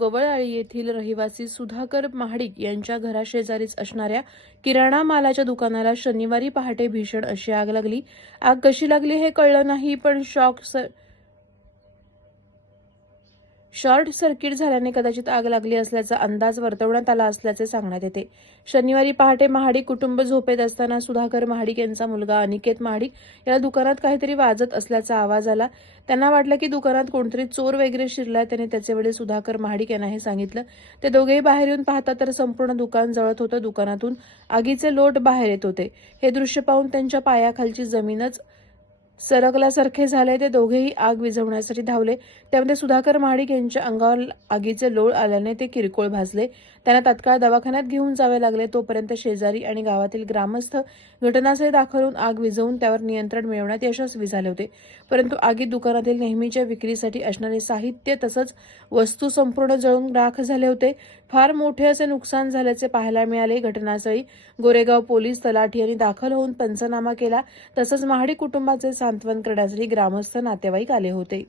गवळाळी येथील रहिवासी सुधाकर महाडिक यांच्या घराशेजारीच असणाऱ्या किराणा मालाच्या दुकानाला शनिवारी पहाटे भीषण अशी आग लागली. आग कशी लागली हे कळलं नाही पण शॉक सर शॉर्ट सर्किट झाल्याने कदाचित आग लागली असल्याचा अंदाज वर्तवण्यात आला असल्याचे सांगण्यात येते. शनिवारी पहाटे महाडिक कुटुंब झोपेत असताना सुधाकर महाडिक यांचा मुलगा अनिकेत महाडिक याला दुकानात काहीतरी वाजत असल्याचा आवाज आला. त्यांना वाटलं की दुकानात कोणतरी चोर वगैरे शिरलाय त्याने त्याचे वडील सुधाकर महाडिक यांना हे सांगितलं. ते दोघेही बाहेर येऊन पाहता तर संपूर्ण दुकान जळत होतं. दुकानातून आगीचे लोट बाहेर येत होते. हे दृश्य पाहून त्यांच्या पायाखालची जमीनच सरकल्यासारखे झाले ते दोघेही आग विझवण्यासाठी धावले. त्यामध्ये सुधाकर महाडिक यांच्या अंगावर आगीचे लोळ आल्याने ते किरकोळ भाजले. त्यांना तत्काळ दवाखान्यात घेऊन जावे लागले. तोपर्यंत शेजारी आणि गावातील ग्रामस्थ घटनास्थळी दाखल होऊन आग विझवून त्यावर नियंत्रण मिळवण्यात यशस्वी झाले होते. परंतु आगीत दुकानातील नेहमीच्या विक्रीसाठी असणारे साहित्य तसंच वस्तू संपूर्ण जळून राख झाले होते. फार मोठे असे नुकसान झाल्याचे पाहायला मिळाले. घटनास्थळी गोरेगाव पोलीस तलाठी यांनी दाखल होऊन पंचनामा केला. तसंच महाडिक कुटुंबाचे सांत्वन करण्यासाठी ग्रामस्थ नातेवाईक आले होते.